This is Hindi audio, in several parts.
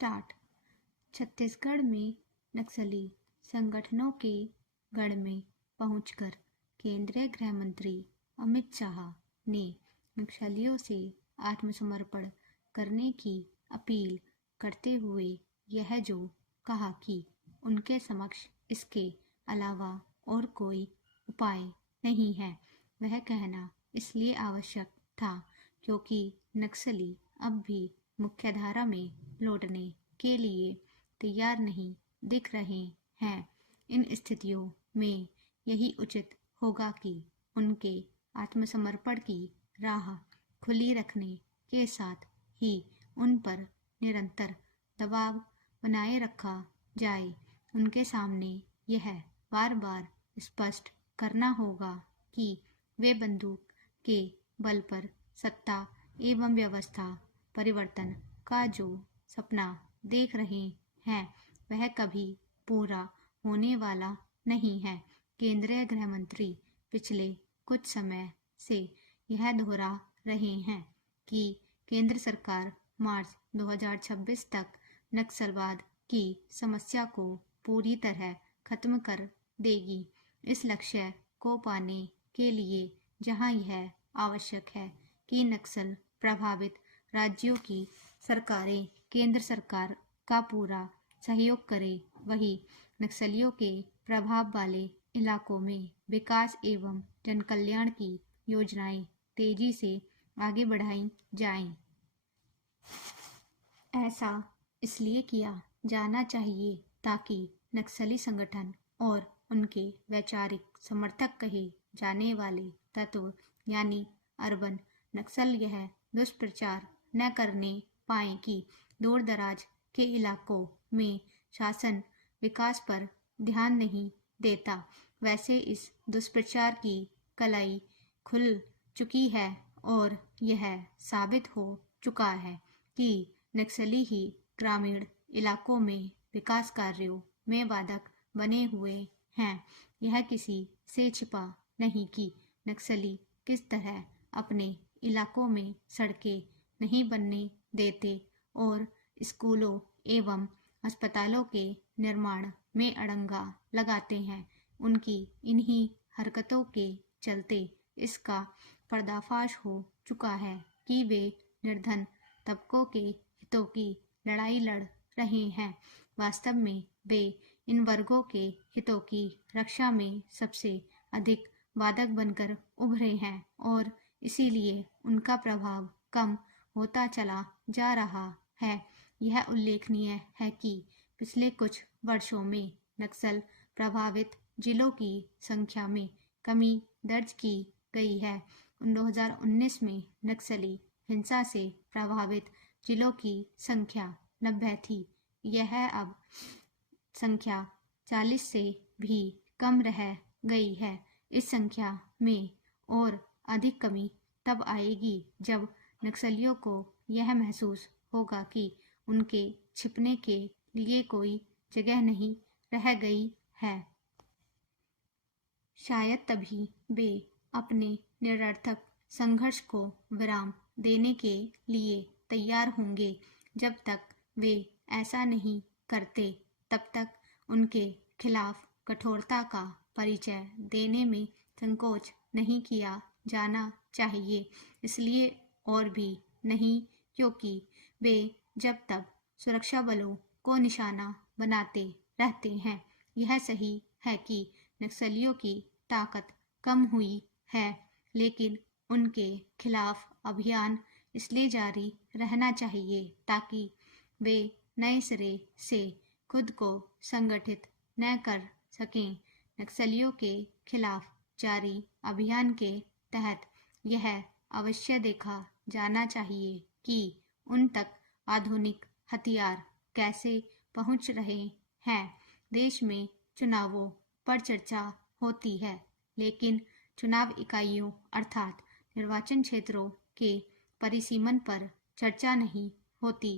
स्टार्ट। छत्तीसगढ़ में नक्सली संगठनों के गढ़ में पहुंचकर केंद्रीय गृह मंत्री अमित शाह ने नक्सलियों से आत्मसमर्पण करने की अपील करते हुए यह जो कहा कि उनके समक्ष इसके अलावा और कोई उपाय नहीं है, वह कहना इसलिए आवश्यक था क्योंकि नक्सली अब भी मुख्यधारा में लौटने के लिए तैयार नहीं दिख रहे हैं। इन स्थितियों में यही उचित होगा कि उनके आत्मसमर्पण की राह खुली रखने के साथ ही उन पर निरंतर दबाव बनाए रखा जाए। उनके सामने यह बार बार स्पष्ट करना होगा कि वे बंदूक के बल पर सत्ता एवं व्यवस्था परिवर्तन का जो सपना देख रहे हैं वह कभी पूरा होने वाला नहीं है। केंद्रीय गृह मंत्री पिछले कुछ समय से यह दोहरा रहे हैं कि केंद्र सरकार मार्च 2026 तक नक्सलवाद की समस्या को पूरी तरह खत्म कर देगी। इस लक्ष्य को पाने के लिए जहां यह आवश्यक है कि नक्सल प्रभावित राज्यों की सरकारें केंद्र सरकार का पूरा सहयोग करें, वही नक्सलियों के प्रभाव वाले इलाकों में विकास एवं जनकल्याण की योजनाएं तेजी से आगे बढ़ाई जाएं। ऐसा इसलिए किया जाना चाहिए ताकि नक्सली संगठन और उनके वैचारिक समर्थक कहे जाने वाले तत्व यानी अर्बन नक्सल यह दुष्प्रचार न करने पाए कि दूर दराज के इलाकों में शासन विकास पर ध्यान नहीं देता। वैसे इस दुष्प्रचार की कलाई खुल चुकी है और यह साबित हो चुका है कि नक्सली ही ग्रामीण इलाकों में विकास कार्यों में बाधक बने हुए हैं। यह किसी से छिपा नहीं कि नक्सली किस तरह अपने इलाकों में सड़कें नहीं बनने देते और स्कूलों एवं अस्पतालों के निर्माण में अड़ंगा लगाते हैं। उनकी इन्हीं हरकतों के चलते इसका पर्दाफाश हो चुका है कि वे निर्धन तबकों के हितों की लड़ाई लड़ रहे हैं। वास्तव में वे इन वर्गों के हितों की रक्षा में सबसे अधिक बाधक बनकर उभरे हैं और इसीलिए उनका प्रभाव कम होता चला जा रहा है। यह उल्लेखनीय है कि पिछले कुछ वर्षों में नक्सल प्रभावित जिलों की संख्या में कमी दर्ज की गई है। 2019 में नक्सली हिंसा से प्रभावित जिलों की संख्या 90 थी। यह अब संख्या 40 से भी कम रह गई है। इस संख्या में और अधिक कमी तब आएगी जब नक्सलियों को यह महसूस होगा कि उनके छिपने के लिए कोई जगह नहीं रह गई है। शायद तभी वे अपने निरर्थक संघर्ष को विराम देने के लिए तैयार होंगे। जब तक वे ऐसा नहीं करते तब तक उनके खिलाफ कठोरता का परिचय देने में संकोच नहीं किया जाना चाहिए। इसलिए और भी नहीं क्योंकि वे जब तक सुरक्षा बलों को निशाना बनाते रहते हैं। यह सही है कि नक्सलियों की ताकत कम हुई है, लेकिन उनके खिलाफ अभियान इसलिए जारी रहना चाहिए ताकि वे नए सिरे से खुद को संगठित न कर सकें। नक्सलियों के खिलाफ जारी अभियान के तहत यह अवश्य देखा जाना चाहिए कि उन तक आधुनिक हथियार कैसे पहुंच रहे हैं। देश में चुनावों पर चर्चा होती है, लेकिन चुनाव इकाइयों अर्थात निर्वाचन क्षेत्रों के परिसीमन पर चर्चा नहीं होती।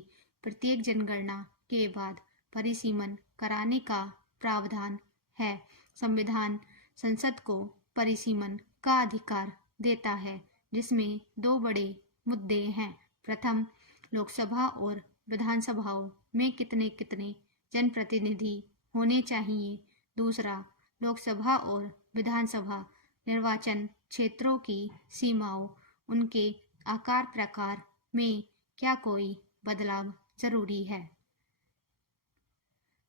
प्रत्येक जनगणना के बाद परिसीमन कराने का प्रावधान है। संविधान संसद को परिसीमन का अधिकार देता है, जिसमें दो बड़े मुद्दे हैं। प्रथम, लोकसभा और विधानसभाओं में कितने कितने जनप्रतिनिधि होने चाहिए। दूसरा, लोकसभा और विधानसभा निर्वाचन क्षेत्रों की सीमाओं, उनके आकार प्रकार में क्या कोई बदलाव जरूरी है।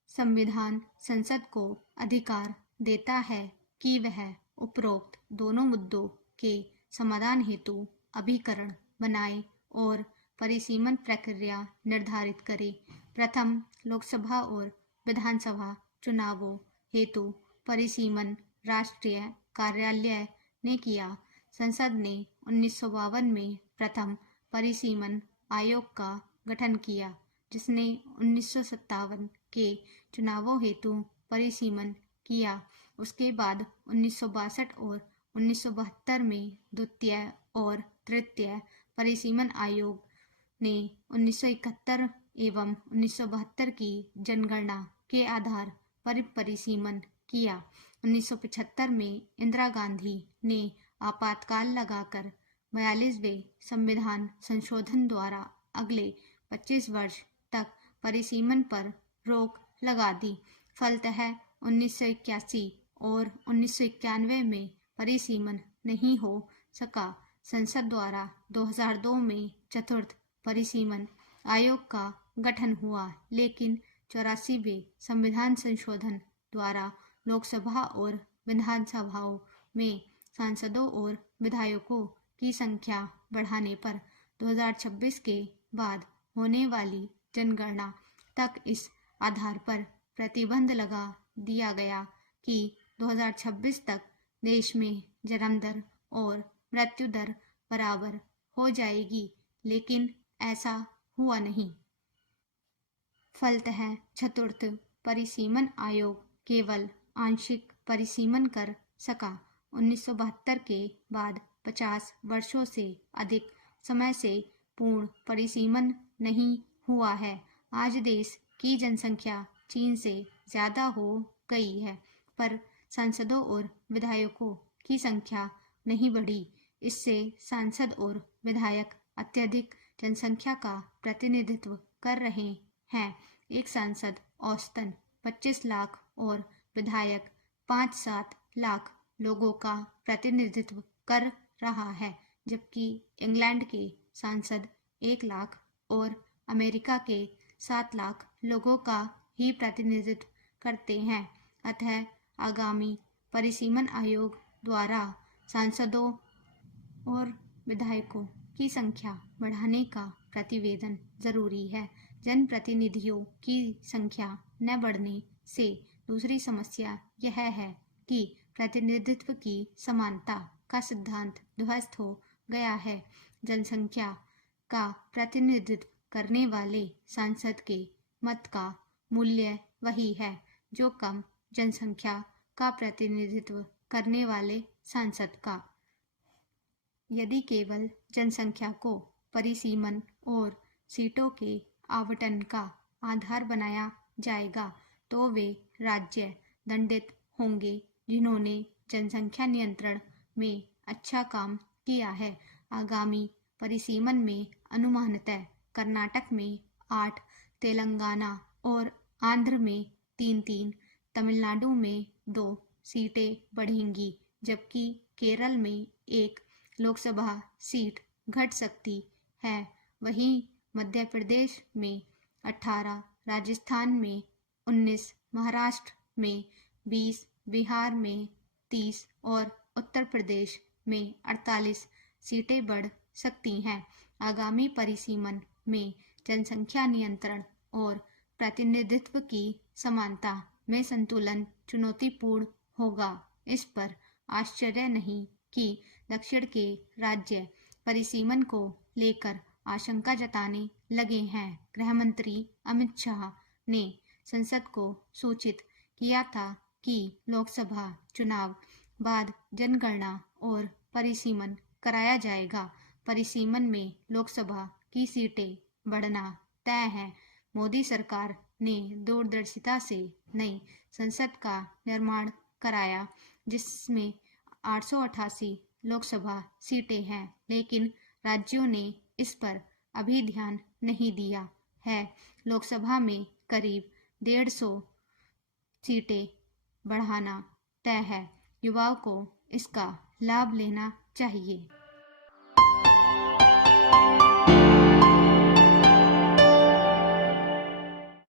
संविधान संसद को अधिकार देता है कि वह उपरोक्त दोनों मुद्दों के समाधान हेतु अभिकरण बनाए और परिसीमन प्रक्रिया निर्धारित करे। प्रथम लोकसभा और विधानसभा चुनावों हेतु परिसीमन राष्ट्रीय कार्यालय ने किया। संसद ने 1952 में प्रथम परिसीमन आयोग का गठन किया, जिसने 1957 के चुनावों हेतु परिसीमन किया। उसके बाद 1962 और 1972 में द्वितीय और तृतीय परिसीमन आयोग ने 1971 एवं 1972 की जनगणना के आधार पर परिसीमन किया। 1975 में इंदिरा गांधी ने आपातकाल लगाकर 42वें संविधान संशोधन द्वारा अगले 25 वर्ष तक परिसीमन पर रोक लगा दी। फलतः 1981 और 1991 में परिसीमन नहीं हो सका। संसद द्वारा 2002 में चतुर्थ परिसीमन आयोग का गठन हुआ, लेकिन 84वें संविधान संशोधन द्वारा लोकसभा और विधानसभाओं में सांसदों और विधायकों की संख्या बढ़ाने पर 2026 के बाद होने वाली जनगणना तक इस आधार पर प्रतिबंध लगा दिया गया कि 2026 तक देश में जन्म दर और मृत्यु दर बराबर हो जाएगी, लेकिन ऐसा हुआ नहीं। फलतः चतुर्थ परिसीमन आयोग केवल आंशिक परिसीमन कर सका। 1972 के बाद 50 वर्षों से अधिक समय से पूर्ण परिसीमन नहीं हुआ है। आज देश की जनसंख्या चीन से ज़्यादा हो गई है, पर सांसदों और विधायकों की संख्या नहीं बढ़ी। इससे सांसद और विधायक अत्यधिक जनसंख्या का प्रतिनिधित्व कर रहे हैं। एक सांसद औसतन 25 लाख और विधायक 5-7 लाख लोगों का प्रतिनिधित्व कर रहा है, जबकि इंग्लैंड के सांसद 1 लाख और अमेरिका के 7 लाख लोगों का ही प्रतिनिधित्व करते हैं। अतः आगामी परिसीमन आयोग द्वारा सांसदों और विधायकों की संख्या बढ़ाने का प्रतिवेदन जरूरी है। जनप्रतिनिधियों की संख्या न बढ़ने से दूसरी समस्या यह है कि प्रतिनिधित्व की समानता का सिद्धांत ध्वस्त हो गया है। जनसंख्या का प्रतिनिधित्व करने वाले सांसद के मत का मूल्य वही है जो कम जनसंख्या का प्रतिनिधित्व करने वाले सांसद का। यदि केवल जनसंख्या को परिसीमन और सीटों के आवंटन का आधार बनाया जाएगा, तो वे राज्य दंडित होंगे जिन्होंने जनसंख्या नियंत्रण में अच्छा काम किया है। आगामी परिसीमन में अनुमानतः कर्नाटक में 8, तेलंगाना और आंध्र में 3-3, तमिलनाडु में 2 सीटें बढ़ेंगी, जबकि केरल में 1 लोकसभा सीट घट सकती है। वहीं मध्य प्रदेश में 18, राजस्थान में 19, महाराष्ट्र में 20, बिहार में 30 और उत्तर प्रदेश में 48 सीटें बढ़ सकती हैं। आगामी परिसीमन में जनसंख्या नियंत्रण और प्रतिनिधित्व की समानता में संतुलन चुनौतीपूर्ण होगा। इस पर आश्चर्य नहीं कि दक्षिण के राज्य परिसीमन को लेकर आशंका जताने लगे हैं। गृह मंत्री अमित शाह ने संसद को सूचित किया था कि लोकसभा चुनाव बाद जनगणना और परिसीमन कराया जाएगा। परिसीमन में लोकसभा की सीटें बढ़ना तय है। मोदी सरकार ने दूरदर्शिता से नई संसद का निर्माण कराया, जिसमें 888 लोकसभा सीटें हैं, लेकिन राज्यों ने इस पर अभी ध्यान नहीं दिया है। लोकसभा में करीब 150 सीटें बढ़ाना तय है। युवाओं को इसका लाभ लेना चाहिए।